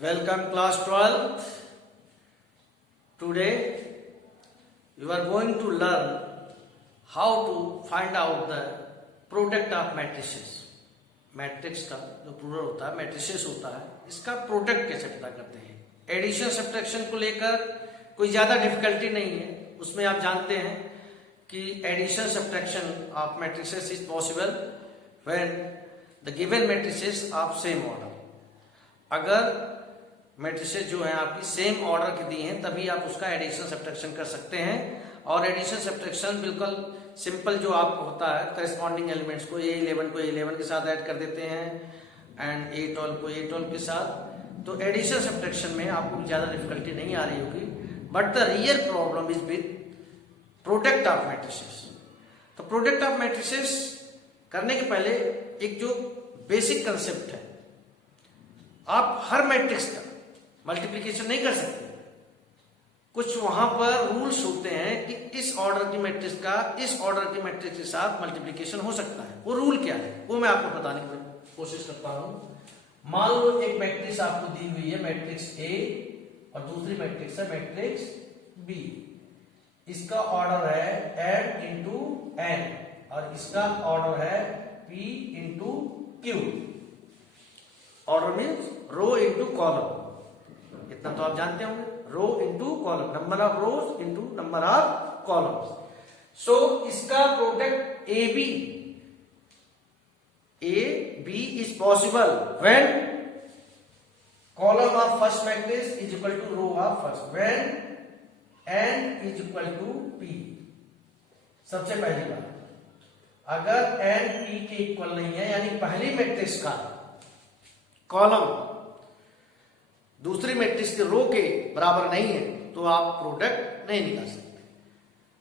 Welcome class 12th. Today you are going to learn how to find out the product of matrices. Matrix का जो plural होता है, matrices होता है, इसका प्रोडक्ट कैसे पता करते हैं। एडिशन सब्ट्रैक्शन को लेकर कोई ज्यादा डिफिकल्टी नहीं है। उसमें आप जानते हैं कि addition subtraction of matrices is possible when the given matrices of same order. अगर मैट्रिसेस जो है आपकी सेम ऑर्डर की दी हैं तभी आप उसका एडिशन सब्ट्रैक्शन कर सकते हैं। और एडिशन सब्ट्रैक्शन बिल्कुल सिंपल जो आपको होता है, करस्पॉन्डिंग एलिमेंट्स को A11 को A11 के साथ ऐड कर देते हैं एंड A12 को A12 के साथ। तो एडिशन सब्ट्रैक्शन में आपको ज्यादा डिफिकल्टी नहीं आ रही होगी। But the real problem is with product of matrices. तो प्रोडक्ट ऑफ मैट्रिसेस करने के पहले एक जो बेसिक कंसेप्ट है, आप हर मैट्रिक्स का मल्टीप्लिकेशन नहीं कर सकते। कुछ वहां पर रूल्स होते हैं कि इस ऑर्डर की मैट्रिक्स का इस ऑर्डर की मैट्रिक्स के साथ मल्टीप्लिकेशन हो सकता है। वो रूल क्या है वो मैं आपको बताने की कोशिश करता हूं। मान लो एक मैट्रिक्स आपको दी हुई है, मैट्रिक्स A, और दूसरी मैट्रिक्स है मैट्रिक्स B। इसका ऑर्डर है n इंटू n और इसका ऑर्डर है P into Q। Order means row into column, इतना तो आप जानते होंगे। Row into column, number of rows into number of columns. So इसका product A B is possible when column of first matrix is equal to row of first, when n is equal to p। सबसे पहली बात, अगर n p के equal नहीं है, यानी पहली मैट्रिक्स का कॉलम दूसरी मैट्रिक्स के रो के बराबर नहीं है, तो आप प्रोडक्ट नहीं निकाल सकते।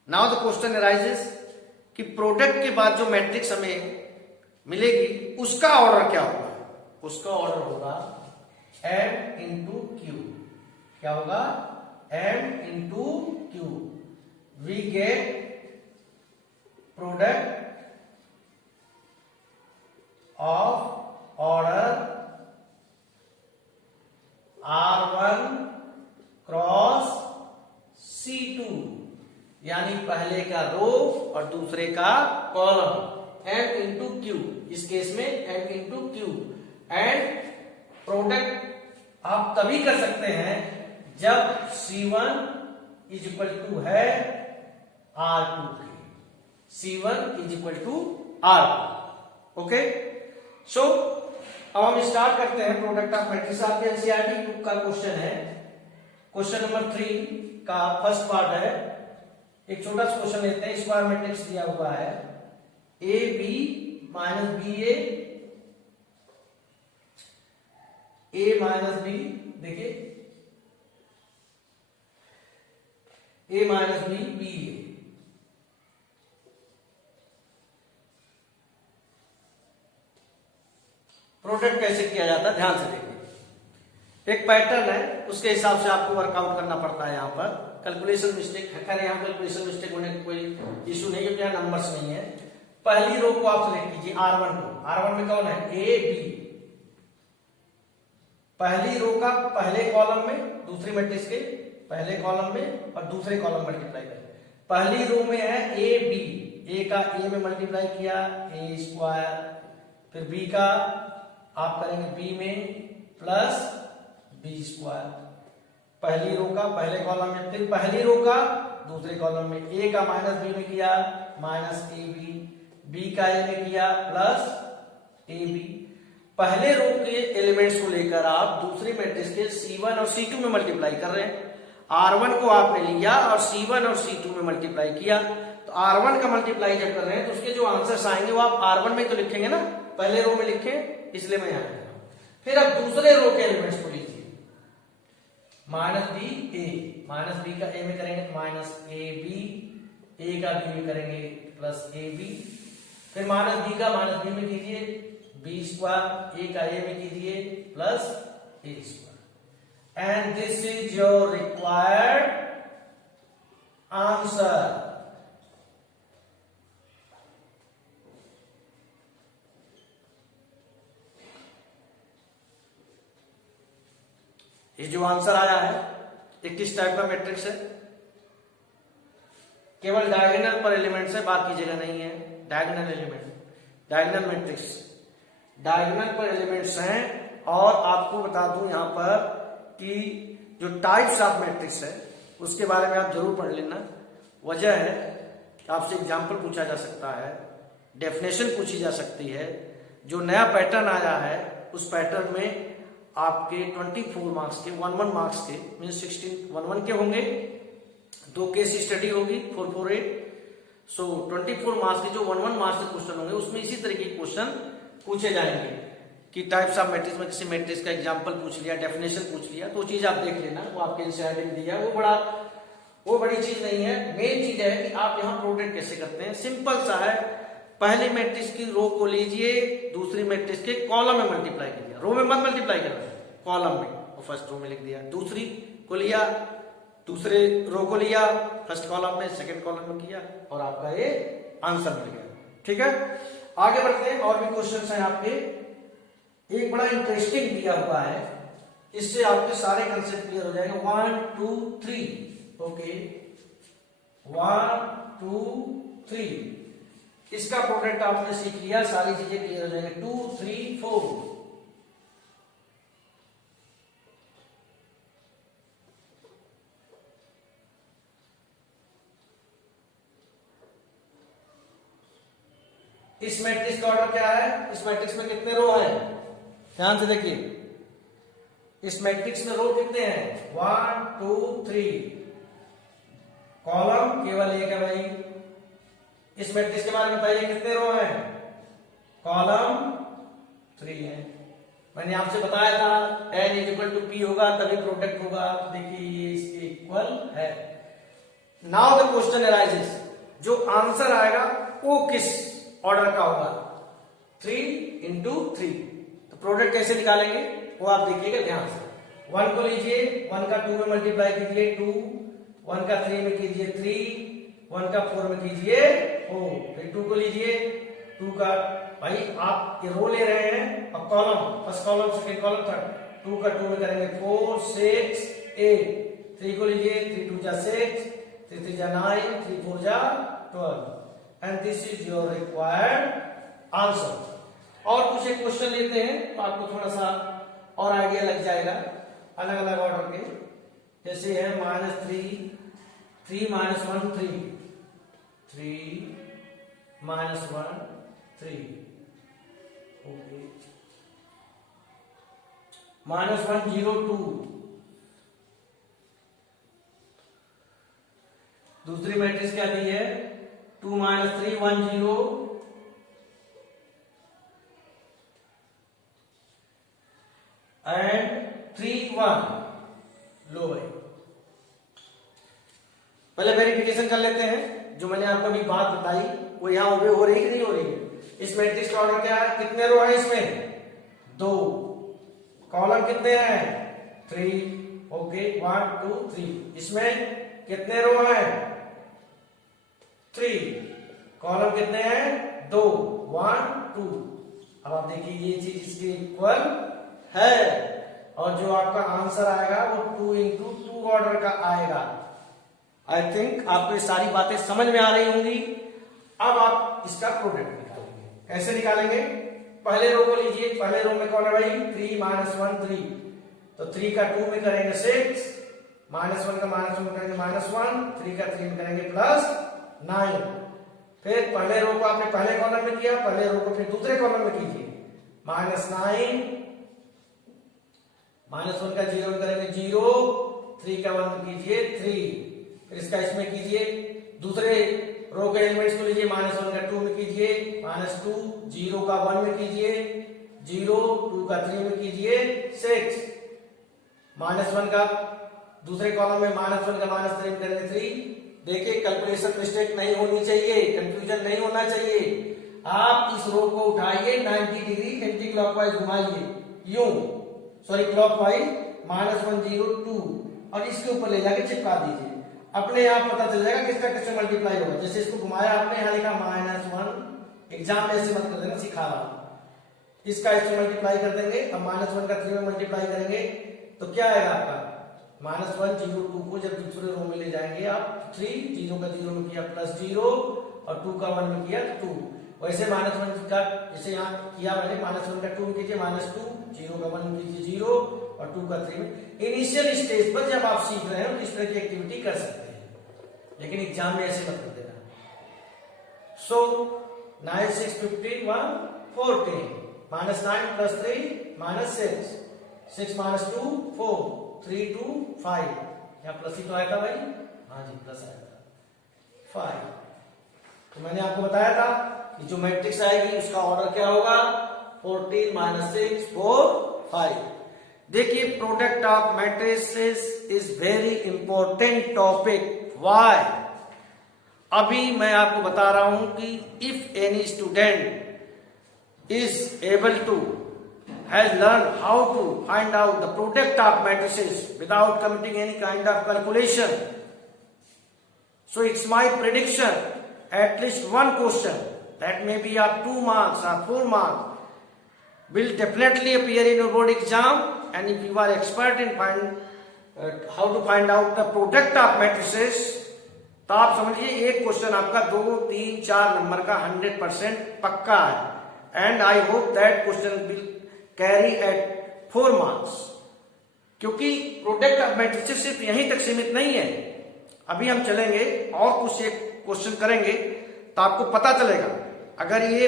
नाउ द क्वेश्चन अराइजेस कि प्रोडक्ट के बाद जो मैट्रिक्स हमें मिलेगी उसका ऑर्डर क्या होगा। उसका ऑर्डर होगा m इंटू क्यू। क्या होगा? m into Q. We get product of order R1 cross C2, यानी पहले का रो और दूसरे का कॉलम, m इंटू क्यू। इस केस में m into Q. And product आप तभी कर सकते हैं जब C1 इज इक्वल टू है R2 के। C1 is equal to R2। Okay, so अब हम स्टार्ट करते हैं प्रोडक्ट ऑफ मैट्रिक्स। आपके एनसीईआरटी का क्वेश्चन है, क्वेश्चन नंबर 3 का फर्स्ट पार्ट है। एक छोटा सा क्वेश्चन लेते हैं। स्क्वायर मैट्रिक्स दिया हुआ है A B minus B A minus B. देखिए A minus B B A. Product कैसे किया जाता है ध्यान से देखिए। एक पैटर्न है, उसके हिसाब से आपको वर्कआउट करना पड़ता है। यहाँ पर कैलकुलेशन मिस्टेक है, खैर यहाँ कैलकुलेशन मिस्टेक होने का कोई इशू नहीं है क्योंकि यहाँ नंबर्स नहीं है। पहली रो को आप सेलेक्ट कीजिए R1 को। R1 में कौन है? A B. पहली रो का पहले कॉलम में, दूसरी मैट्रिक्स के पहले कॉलम में और दूसरे कॉलम मल्टीप्लाई करें। पहली रो में है ए बी, ए का ए में मल्टीप्लाई किया ए स्क्वायर, फिर बी का आप करेंगे बी में प्लस बी स्क्वायर। पहली रो का पहले कॉलम में, फिर पहली रो का दूसरे कॉलम में ए का माइनस बी में किया माइनस ए बी, बी का ए में किया प्लस ए बी। पहले रो के एलिमेंट्स को लेकर आप दूसरी मैट्रिक्स के C1 और C2 में मल्टीप्लाई कर रहे हैं। R1 को आपने लिया और C1 और C2 में मल्टीप्लाई किया। तो R1 का मल्टीप्लाई जब कर रहे हैं तो उसके जो आंसर्स आएंगे वो आप R1 में तो लिखेंगे ना, पहले रो में लिखे, इसलिए मैं यहां लिख रहा हूं। फिर अब दूसरे रो के एलिमेंट्स को लीजिए, minus B A, minus B का ए में करेंगे माइनस ए बी, ए का बी में करेंगे प्लस ए बी, फिर माइनस बी का माइनस बी में कीजिए बी स्क्वायर, ए का ए में कीजिए plus A square. And this is your required answer. ये जो आंसर आया है ये किस टाइप का मैट्रिक्स है? केवल डायगोनल पर एलिमेंट्स है, बाकी जगह नहीं है। Diagonal element, diagonal matrix, diagonal पर एलिमेंट्स हैं। और आपको बता दूं यहां पर कि जो टाइप्स ऑफ मैट्रिक्स है उसके बारे में आप जरूर पढ़ लेना। वजह है कि आपसे एग्जाम्पल पूछा जा सकता है, डेफिनेशन पूछी जा सकती है। जो नया पैटर्न आया है उस पैटर्न में आपके 24 मार्क्स के 11 मार्क्स के मीन 11 के होंगे, 2 केस स्टडी होगी 448। सो 24 मार्क्स के जो 11 मार्क्स के क्वेश्चन होंगे उसमें इसी तरह के क्वेश्चन पूछे जाएंगे कि टाइप्स ऑफ मैट्रिक्स में किसी मैट्रिक्स का एग्जांपल पूछ लिया, डेफिनेशन पूछ लिया, तो चीज आप देख लेना। वो आपके एनसीईआरटी में दिया है, वो बड़ी चीज नहीं है। मेन चीज है कि आप यहाँ प्रोडक्ट कैसे करते हैं। सिंपल सा है, पहले मैट्रिक्स की रो को लीजिए, दूसरी मैट्रिक्स के कॉलम में मल्टीप्लाई कीजिए। रो में मत मल्टीप्लाई करना, कॉलम में, और फर्स्ट रो में लिख दिया। दूसरी को लिया, दूसरे रो को लिया, फर्स्ट कॉलम में, सेकंड कॉलम में किया, और आपका ये आंसर मिल गया। ठीक है, आगे बढ़ते हैं। और भी क्वेश्चन है आपके। एक बड़ा इंटरेस्टिंग दिया हुआ है, इससे आपके सारे कंसेप्ट क्लियर हो जाएंगे। 1 2 3 ओके, 1 2 3 इसका प्रोडक्ट आपने सीख लिया, सारी चीजें क्लियर हो जाएंगे। 2 3 4 इस मैट्रिक्स का ऑर्डर क्या है? इस मैट्रिक्स में कितने रो हैं? ध्यान से देखिए, इस मैट्रिक्स में रो कितने हैं? 1 2 3। कॉलम केवल एक है भाई। इस मैट्रिक्स के बारे में बताइए कितने रो हैं? कॉलम 3 है। मैंने आपसे बताया था n इक्वल टू p होगा तभी प्रोडक्ट होगा। देखिए ये इसके इक्वल है। नाउ द क्वेश्चन अराइजेस, जो आंसर आएगा वो किस ऑर्डर का होगा? 3 into 3। तो प्रोडक्ट कैसे निकालेंगे वो आप देखिएगा ध्यान से। 1 को लीजिए, 1 का 2 में मल्टीप्लाई कीजिए 2, 1 का 3 में कीजिए 3, 1 का 4 में कीजिए 4। फिर 2 को लीजिए, 2 का, भाई आप ये रो ले रहे हैं और column, first column, second column, third. 2 का 2 में करेंगे 4 6 8। 3 को लीजिए, 3 2 जा 6, 3 3 जा 9, 3 4 जा 12। And this is your required answer. और कुछ एक क्वेश्चन लेते हैं तो आपको थोड़ा सा और आइडिया लग जाएगा अलग अलग ऑर्डर के। जैसे है -3 3 -1 3 3 -1 3 ओके, -1 0 2। दूसरी मैट्रिक्स क्या दी है? 2 -3 1 0 एंड 3 1। लो भाई, पहले वेरिफिकेशन कर लेते हैं। जो मैंने आपको अभी बात बताई वो यहां ओबे हो रही है कि नहीं हो रही है? इस मैट्रिक्स का ऑर्डर क्या है? कितने रो है इसमें? 2। कॉलम कितने हैं? 3 ओके, 1 2 3। इसमें कितने रो हैं? 3। कॉलम कितने हैं? 2 1 2। अब आप देखिए ये चीज इसके इक्वल है, और जो आपका आंसर आएगा वो 2 into 2 ऑर्डर का आएगा। आई थिंक आपको ये सारी बातें समझ में आ रही होंगी। अब आप इसका प्रोडक्ट निकालेंगे। कैसे निकालेंगे? पहले रो को लीजिए, पहले रो में कौन है भाई? 3 -1 3। तो 3 का 2 में करेंगे 6, -1 का -1 में करेंगे -1, 3 का 3 में करेंगे +9। फिर पहले रो को आपने पहले कॉलम में किया, पहले रो को फिर दूसरे कॉलम में कीजिए। -9, -1 का 0 में करेंगे 0, 3 का 1 में कीजिए 3। फिर इसका इसमें कीजिए, दूसरे रो के एलिमेंट्स को लीजिए, -1 का 2 में कीजिए -2, 0 का 1 में कीजिए 0, 2 का 3 में कीजिए 6। -1 का दूसरे कॉलम में -1 का -3 में करेंगे 3। देखिए कैलकुलेशन मिस्टेक नहीं होनी चाहिए, कंफ्यूजन नहीं होना चाहिए। आप इस रो को उठाइए, 90 डिग्री एंटी क्लॉकवाइज घुमाइए, यूं सॉरी क्लॉकवाइज, -1 0 2, और इसके ऊपर ले जाके चिपका दीजिए। अपने आप पता चल जाएगा किसका किससे मल्टीप्लाई होगा। जैसे इसको घुमाया आपने, यहाँ लिखा -1, एग्जाम में ऐसे मत कर देना, सिखा रहा हूं। इसका इससे मल्टीप्लाई कर देंगे। अब -1 का 3 में मल्टीप्लाई करेंगे तो क्या आएगा आपका -1 0 2 को जब दूसरे रो में ले जाएंगे आप 3 0 का 0 में किया +0 और 2 का 1 में किया तो 2। वैसे -1 का जैसे यहाँ किया मैंने -1 का 2 में कीजिए -2, 0 का 1 में कीजिए 0 और 2 का 3 में। इनिशियल स्टेज पर जब आप सीख रहे हो तो इस तरह की एक्टिविटी कर सकते हैं, लेकिन एग्जाम में ऐसे मत कर देना। सो 9 6 15 1 14 -9 + 3 -6 6 - 2 4 3 2 5 यहाँ प्लस ही तो आया था भाई, हाँ जी प्लस आया था 5। तो मैंने आपको बताया था कि जो मैट्रिक्स आएगी उसका ऑर्डर क्या होगा 14 - 6 4 5। देखिए product of matrices is very important topic. Why? अभी मैं आपको बता रहा हूं कि if any student is able to has learned how to find out the product of matrices without committing any kind of calculation. So it's my prediction, at least one question that may be of 2 marks or 4 marks will definitely appear in your board exam. And if you are expert in how to find out the product of matrices, तो आप समझिए एक question आपका 2 3 4 number का 100% पक्का है। And I hope that question will carry at 4 marks, क्योंकि product of matrices सिर्फ यहीं तक सीमित नहीं है। अभी हम चलेंगे और कुछ एक क्वेश्चन करेंगे तो आपको पता चलेगा। अगर ये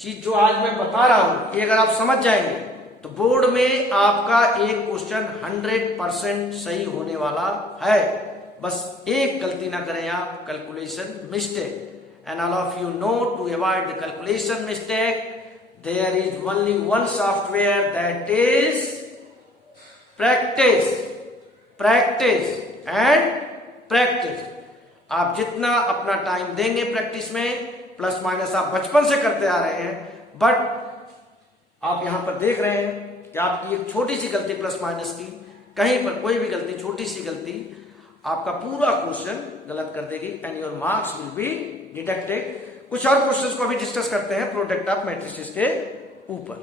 चीज जो आज मैं बता रहा हूं ये अगर आप समझ जाएंगे तो बोर्ड में आपका एक क्वेश्चन 100% सही होने वाला है। बस एक गलती ना करें आप, calculation mistake. And all of you know to avoid the calculation mistake there is only one software, that is practice and practice। आप जितना अपना टाइम देंगे प्रैक्टिस में, प्लस माइनस आप बचपन से करते आ रहे हैं, बट आप यहां पर देख रहे हैं कि आपकी एक छोटी सी गलती प्लस माइनस की, कहीं पर कोई भी गलती, छोटी सी गलती आपका पूरा क्वेश्चन गलत कर देगी and your marks will be deducted. कुछ और क्वेश्चंस को भी डिस्कस करते हैं प्रोडक्ट ऑफ मैट्रिसेस के ऊपर।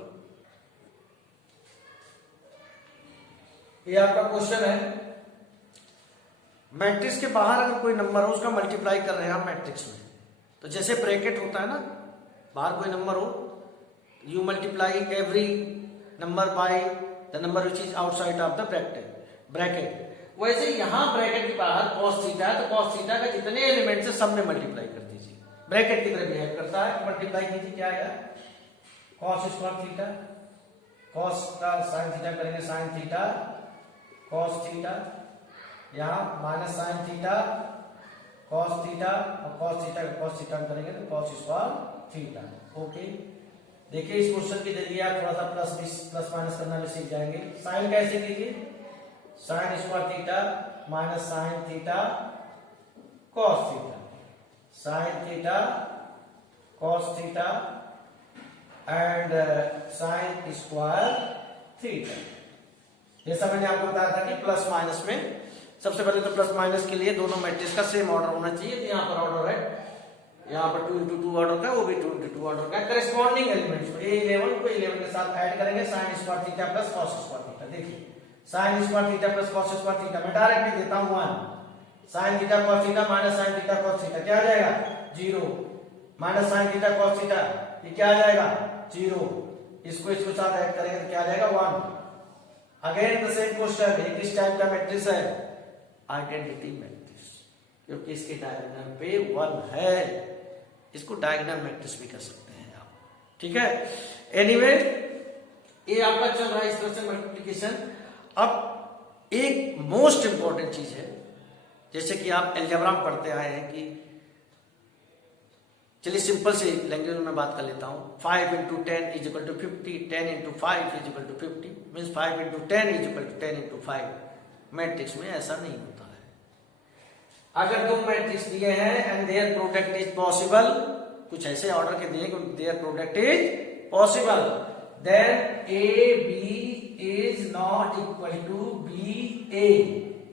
ये आपका क्वेश्चन है, मैट्रिक्स के बाहर अगर कोई नंबर हो उसका मल्टीप्लाई कर रहे हैं आप मैट्रिक्स में, तो जैसे ब्रैकेट होता है ना, बाहर कोई नंबर हो, you multiply every number by the number which is outside of the bracket. वैसे यहां ब्रैकेट के बाहर cos थीटा है, तो cos थीटा का जितने एलिमेंट है सब में मल्टीप्लाई कर दीजिए, ब्रैकेट की तरह बिहेव करता है। मल्टीप्लाई कीजिए, क्या आएगा cos स्क्वायर थीटा, cos का sin थीटा करेंगे sin थीटा cos थीटा, यहाँ minus sin theta cos theta और cos थीटा का cos थीटा करेंगे तो cos स्क्वायर थीटा। ओके, देखिए इस क्वेश्चन के जरिए आप थोड़ा सा प्लस माइनस करना भी सीख जाएंगे। साइन कैसे कीजिए, sin square theta minus sin theta cos theta, sin theta cos theta and sin square theta. जैसा मैंने आपको बताया था कि प्लस माइनस में सबसे पहले तो प्लस माइनस के लिए दोनों मैट्रिक्स का सेम ऑर्डर होना चाहिए। तो यहाँ पर ऑर्डर है, यहाँ पर 2 × 2 ऑर्डर का, वो भी 2 × 2 ऑर्डर का। करेस्पॉन्डिंग एलिमेंट्स को A11 को 11 के साथ ऐड करेंगे, sin square theta plus cos square theta. देखिए sin square theta plus cos square theta, मैं डायरेक्टली देता हूं 1, sin theta cos theta minus sin theta cos theta, क्या आ जाएगा 0, minus sin theta cos theta, ये क्या आ जाएगा 0, इसको साथ ऐड करेंगे तो क्या आ जाएगा 1। अगेन द सेम क्वेश्चन, एक इस टाइप का मैट्रिक्स है, आइडेंटिटी मैट्रिक्स, क्योंकि इसके डायगोनल पे 1 है, इसको डायगोनल मैट्रिक्स भी कर सकते हैं आप, ठीक है। एनीवे ये आपका चल रहा है इस तरह से मल्टीप्लिकेशन। अब एक मोस्ट इंपॉर्टेंट चीज है, जैसे कि आप अलजेब्रा में पढ़ते आए हैं कि, चलिए सिंपल से लैंग्वेज में बात कर लेता हूं, 5 × 10 = 50, 10 × 5 = 50, मीन्स 5 × 10 = 10 × 5। मैट्रिक्स में ऐसा नहीं होता है। अगर दो मैट्रिक्स दिए हैं and their product is possible, कुछ ऐसे ऑर्डर के दिए कि their product is possible, then AB is not equal to BA।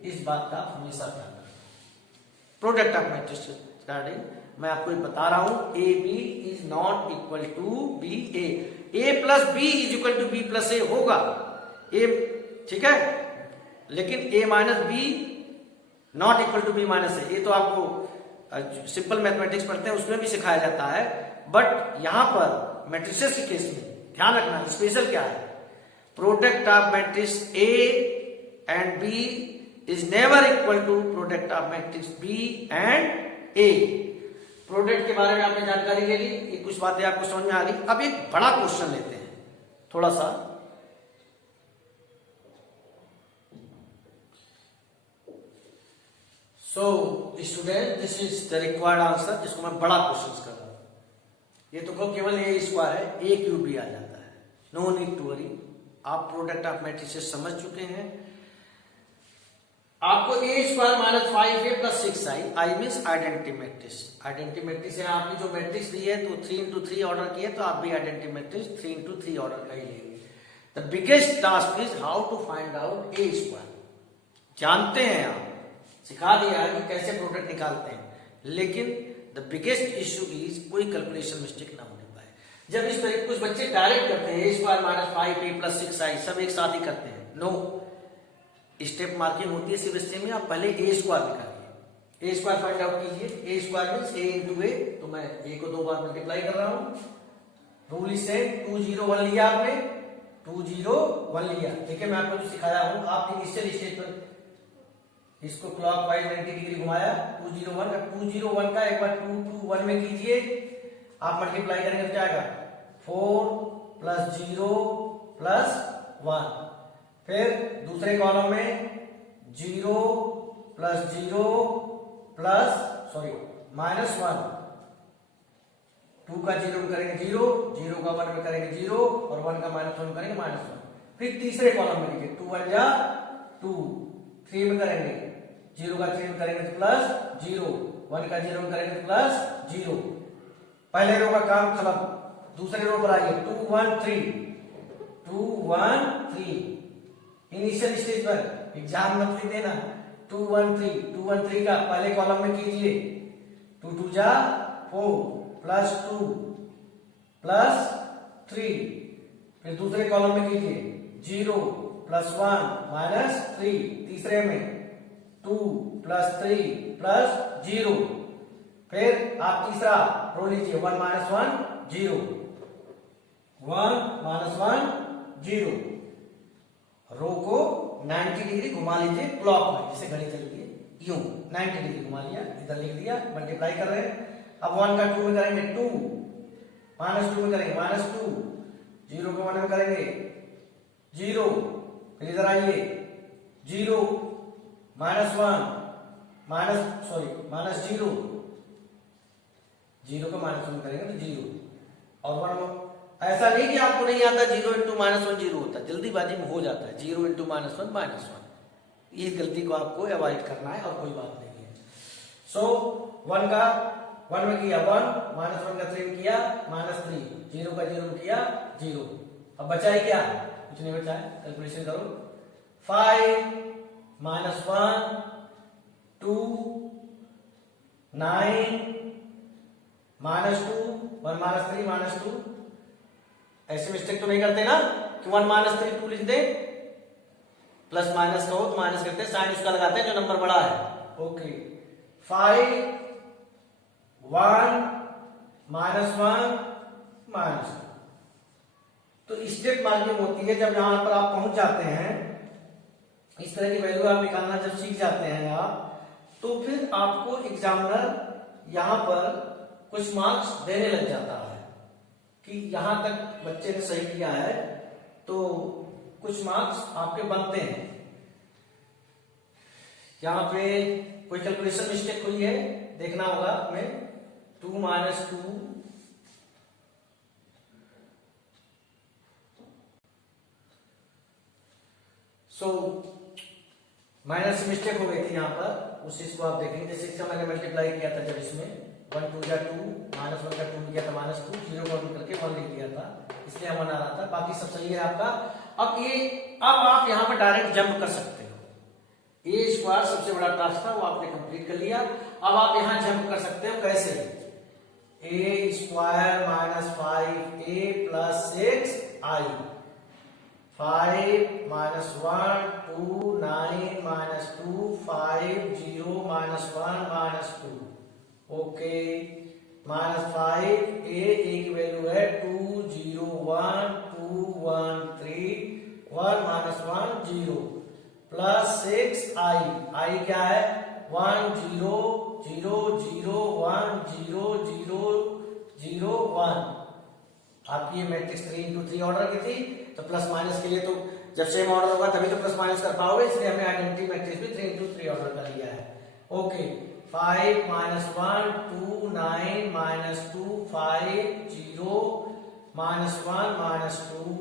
इस बात का हमेशा ध्यान रखें। प्रोडक्ट ऑफ मैट्रिक्स रिगार्डिंग मैं आपको बता रहा हूं, AB is not equal to BA, A plus B is equal to B plus A होगा। A ठीक है, लेकिन a minus B not equal to B minus A, ये तो आपको सिंपल मैथमेटिक्स पढ़ते हैं उसमें भी सिखाया जाता है, बट यहां पर मैट्रिसेस के केस में ध्यान रखना स्पेशल क्या है, product of matrix A and B is never equal to product of matrix B and A. Product के बारे में आपने जानकारी ले ली, ये कुछ बातें आपको समझ में आ गई। अब एक बड़ा क्वेश्चन लेते हैं थोड़ा सा, so student this is the required answer, जिसको मैं बड़ा क्वेश्चन कर रहा हूं। ये तो केवल ए स्क्वायर है, ए क्यूब भी आ जाता है, नो नीड टू वरी। आप प्रोडक्ट ऑफ मैट्रिसेस समझ चुके हैं। आपको A square minus 5a plus 6i, I means identity matrix. Identity matrix है आपने जो मैट्रिक्स दी है तो 3 into 3 ऑर्डर की है, तो आप भी आइडेंटिटी मैट्रिक्स 3 into 3 ऑर्डर का ही लेंगे। The biggest task is how to find out A square. जानते हैं आप, सिखा दिया है कि कैसे प्रोडक्ट निकालते हैं, लेकिन द बिगेस्ट इश्यू इज कोई कैलकुलेशन मिस्टेक ना होने पाए। जब इस तरह कुछ बच्चे डायरेक्ट करते हैं ए square minus 5a plus 6i, सब एक साथ ही करते हैं, नो, स्टेप मार्किंग होती है सीबीएसई में। आप पहले ए स्क्वायर निकालिए, ए स्क्वायर फाइंड आउट कीजिए। ए स्क्वायर मीन्स ए इंटू ए, तो मैं ए को 2 बार मल्टीप्लाई कर रहा हूं। रूल इज सेम, 201 लिया आपने, 201 लिया। देखिए मैं आपको जो सिखाया हूं, आप इनिशियल स्टेज पर इसको क्लॉकवाइज 90 डिग्री घुमाया, 201 का एक बार 221 में कीजिए, आप मल्टीप्लाई करेंगे तो क्या आएगा, 4 प्लस 0 प्लस 1। फिर दूसरे कॉलम में 0 प्लस 0 प्लस माइनस 1, 2 का 0 में करेंगे 0, 0 का 1 में करेंगे 0 और 1 का माइनस 1 में करेंगे माइनस 1। फिर तीसरे कॉलम में लीजिए 2 1 जा 2, 3 में करेंगे 0 का 3 में करेंगे तो प्लस 0, 1 का 0 में करेंगे तो प्लस 0। पहले रो का काम खत्म, दूसरे रो पर आइए 2 1 3, 2 1 3। इनिशियल स्टेज पर एग्जाम मत लिख देना, 2 1 3, 2 1 3 का पहले कॉलम में कीजिए, 2 2 जा 4 प्लस 2 प्लस 3। फिर दूसरे कॉलम में कीजिए 0 प्लस 1 माइनस 3, तीसरे में 2 प्लस 3 प्लस 0। फिर आप तीसरा रो लीजिए 1 माइनस 1 0, 1 माइनस 1 0। रो को 90 डिग्री घुमा लीजिए क्लॉकवाइज, जैसे घड़ी चलती है यूं 90 डिग्री घुमा लिया, इधर लिख दिया, मल्टीप्लाई कर रहे हैं। अब 1 का 2 में करेंगे 2, माइनस 2 में करेंगे माइनस 2, 0 को 1 में करेंगे 0। फिर इधर आइए 0 माइनस 1 माइनस 0, 0 को माइनस 1 करेंगे तो 0 और 1। ऐसा नहीं कि आपको नहीं आता 0 इंटू माइनस 1 0 होता है, जल्दीबाजी में हो जाता है 0 इंटू माइनस 1 माइनस 1। इस गलती को आपको अवॉइड करना है और कोई बात नहीं है। सो 1 का 1 में किया 1, माइनस 1 का 3 में किया माइनस 3, 0 का 0 में किया 0। अब बचा है क्या, कुछ नहीं बचा है, कैलकुलेशन करो। 5 माइनस 1 2 9 माइनस 2 1 माइनस 3 माइनस 2। ऐसे मिस्टेक तो नहीं करते ना कि 1 माइनस 3 2 लिख दे, प्लस माइनस का हो तो माइनस करते हैं, साइन उसका लगाते हैं जो नंबर बड़ा है। Okay 5 1 minus 1 minus. तो स्टेप मार्किंग होती है जब यहां पर आप पहुंच जाते हैं, इस तरह की वैल्यू आप निकालना जब सीख जाते हैं आप, तो फिर आपको एग्जामिनर यहां पर कुछ मार्क्स देने लग जाता है कि यहां तक बच्चे ने सही किया है तो कुछ मार्क्स आपके बनते हैं। यहां पे कोई कैलकुलेशन मिस्टेक हुई है, देखना होगा हमें। 2 माइनस 2 सो माइनस मिस्टेक हो गई थी यहां पर, उस चीज को आप देखेंगे। जैसे इसका मैंने मल्टीप्लाई किया था जब इसमें 1 2 जा 2, माइनस 1 का 2 किया था माइनस 2, 0 का 2 करके 1 लिख दिया था, इसलिए 1 आ रहा था। बाकी सब सही है आपका। अब आप यहां पर डायरेक्ट जंप कर सकते हो। ए स्क्वायर सबसे बड़ा टास्क था, वो आपने कंप्लीट कर लिया। अब आप यहां जंप कर सकते हो, कैसे, A square minus 5a plus 6i। 5 minus 1 2 9 minus 2 5 0 minus 1 minus 2 okay minus 5 a की वैल्यू है 2 0 1 2 1 3 1 minus 1 0 प्लस 6 i क्या है 1 0 0 0 1 0 0 0 1 आपकी ये मैट्रिक्स 3 into 3 ऑर्डर की थी तो प्लस माइनस के लिए तो जब सेम ऑर्डर होगा तभी तो प्लस माइनस कर पाओगे, इसलिए हमने आइडेंटिटी मैट्रिक्स भी 3 into 3 ऑर्डर का लिया है। Okay 5 minus 1 2 9 minus 2 5 0 minus 1 minus 2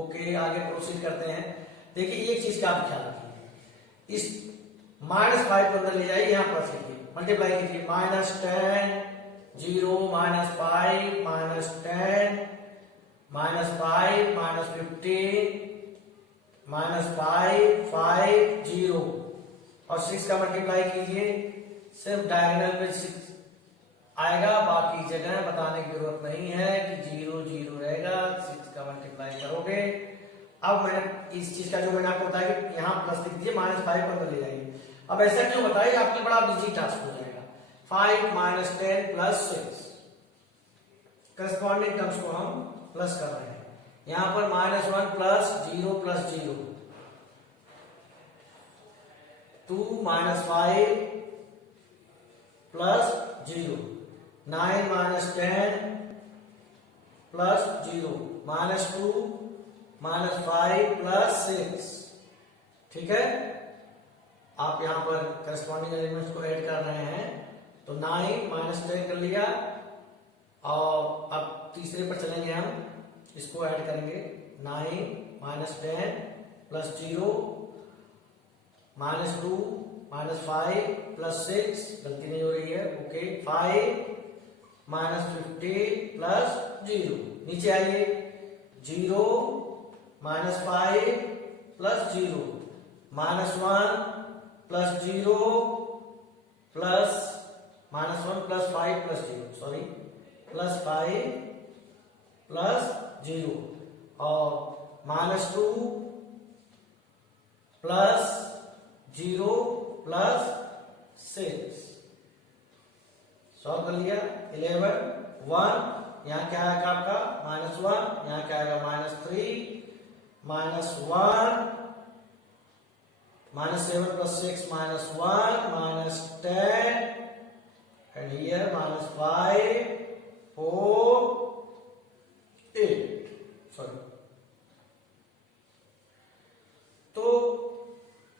okay आगे प्रोसीड करते हैं। देखिए एक चीज का आप ख्याल रखिए, इस -5 को अंदर ले जाइए, यहां प्लस लिखिए, मल्टीप्लाई कीजिए -10 0 -5 -10 -5 -15 -5 5 0 और 6 का मल्टीप्लाई कीजिए, सिर्फ डायगोनल पे 6 आएगा, बाकी जगह बताने की जरूरत नहीं है कि 0 0 रहेगा, 6 का मल्टीप्लाई करोगे। अब मैंने इस चीज का जो मैंने आपको बताया कि यहाँ प्लस लिख दीजिए, -5 को अंदर ले जाइए। अब ऐसा क्यों बताइए, आपके बड़ा बिजी टास्क हो जाएगा। 5 -10 + 6 करस्पॉन्डिंग टर्म्स को हम प्लस कर रहे हैं, यहां पर -1 + 0 + 0 2 -5 + 0 9 -10 + 0 -2 -5 + 6 ठीक है। आप यहां पर करस्पॉन्डिंग एलिमेंट्स को ऐड कर रहे हैं तो 9 -10 कर लिया, और अब तीसरे पर चलेंगे, हम इसको ऐड करेंगे 9 -10 + 0 -2 -5 + 6 गलती नहीं हो रही है, ओके 5 -15 + 0 नीचे आइए 0 -5 + 0 -1 + 0 प्लस -1 + 5 + 0 सॉरी +5 + 0 और -2 + 0 + 6 सॉल्व कर लिया। 11 1 यहाँ क्या आएगा आपका -1, यहाँ क्या आएगा -3 -1 -7 + 6 -1 -10 and here -5 4 8 सॉरी। तो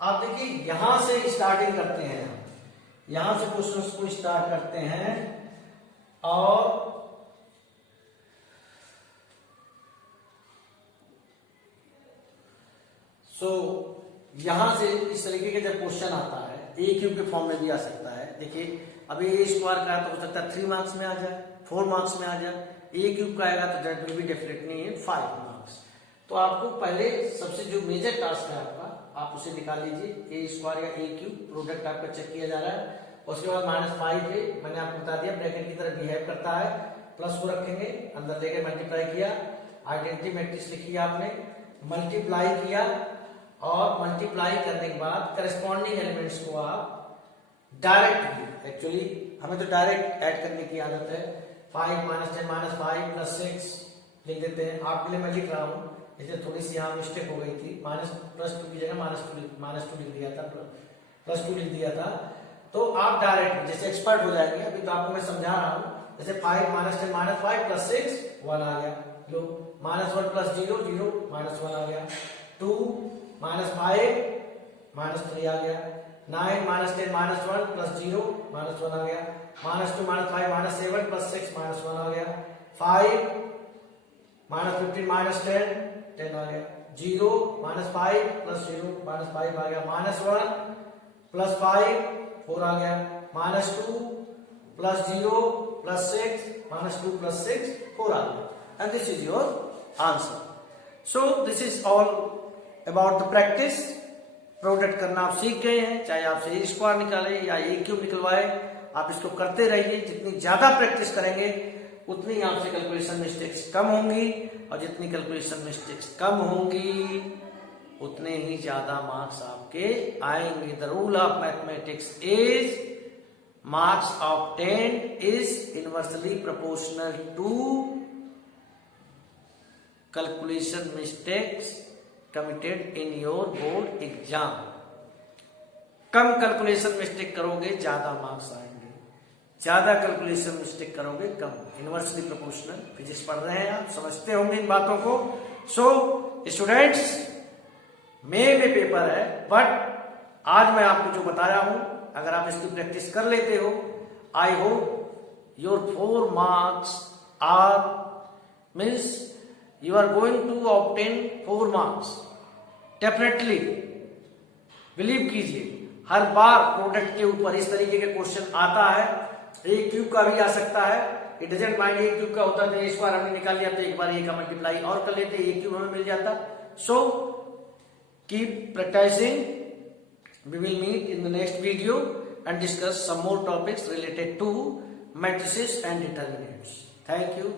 आप देखिए यहां से स्टार्टिंग करते हैं, यहां से क्वेश्चंस को स्टार्ट करते हैं और यहां से इस तरीके के जब क्वेश्चन आता है ए क्यूब के फॉर्म में भी आ सकता है। देखिए अब ए स्क्वायर का तो हो सकता है 3 मार्क्स में आ जाए, 4 मार्क्स में आ जाए, ए क्यूब का आएगा तो that will be definitely in 5 marks. तो आपको पहले सबसे जो मेजर टास्क है आपका, आप उसे निकाल लीजिए, ए स्क्वायर या ए क्यूब प्रोडक्ट आपका चेक किया जा रहा है। उसके बाद -5 है, मैंने आपको बता दिया ब्रैकेट की तरह बिहेव करता है, प्लस को रखेंगे अंदर लेके मल्टीप्लाई किया, आइडेंटिटी मैट्रिक्स लिखी आपने, मल्टीप्लाई किया और मल्टीप्लाई करने के बाद करस्पॉन्डिंग एलिमेंट्स को आप डायरेक्ट, एक्चुअली हमें तो डायरेक्ट ऐड करने की आदत है, 5 -10 -5 + 6 लिख देते हैं। आपके लिए मैं लिख रहा हूं, इसलिए थोड़ी सी यहाँ मिस्टेक हो गई थी, +2 की जगह -2 लिख दिया था, +2 लिख दिया था। तो आप डायरेक्ट जैसे एक्सपर्ट हो जाएंगे, अभी तो आपको मैं समझा रहा हूं, जैसे 5 -10 -5 + 6 1 आ गया, लो -1 + 0 0 -1 आ गया, 2 -5 -3 आ गया, 9 -10 -1 + 0 -1 आ गया, -2 -5 -7 + 6 -1 आ गया, 5 -15 -10 10 आ गया, 0 -5 + 0 -5 आ गया, -1 + 5 4 आ गया, -2 + 0 + 6 -2 + 6 4 आ गया, and this is your answer. So this is all about the practice. Product करना आप सीख गए हैं, चाहे आपसे ए स्क्वायर निकाले या ए क्यूब निकलवाए, आप इसको करते रहिए। जितनी ज्यादा प्रैक्टिस करेंगे उतनी आपसे कैलकुलेशन मिस्टेक्स कम होंगी, और जितनी कैलकुलेशन मिस्टेक्स कम होंगी उतने ही ज्यादा मार्क्स आपके आएंगे। The rule of mathematics is marks obtained is inversely proportional to calculation mistakes committed in your board exam। Come calculation mistake करोगे ज्यादा मार्क्स आएंगे, ज्यादा कैलकुलेशन मिस्टेक करोगे कम। इनवर्सली प्रोपोर्शनल फिजिक्स पढ़ रहे हैं आप, समझते होंगे इन बातों को। सो स्टूडेंट्स, मई में पेपर है, बट आज मैं आपको जो बता रहा हूं, अगर आप इसकी प्रैक्टिस कर लेते हो, I hope your 4 marks are means you are going to obtain 4 marks definitely. Believe कीजिए, हर बार प्रोडक्ट के ऊपर इस तरीके के क्वेश्चन आता है। एक क्यूब का भी आ सकता है, इट डजंट माइंड एक क्यूब का होता है तो इस बार हमने निकाल लिया, तो एक बार एक का मल्टीप्लाई और कर लेते, एक क्यूब हमें मिल जाता। So keep practicing. We will meet in the next video and discuss some more topics related to matrices and determinants. Thank you.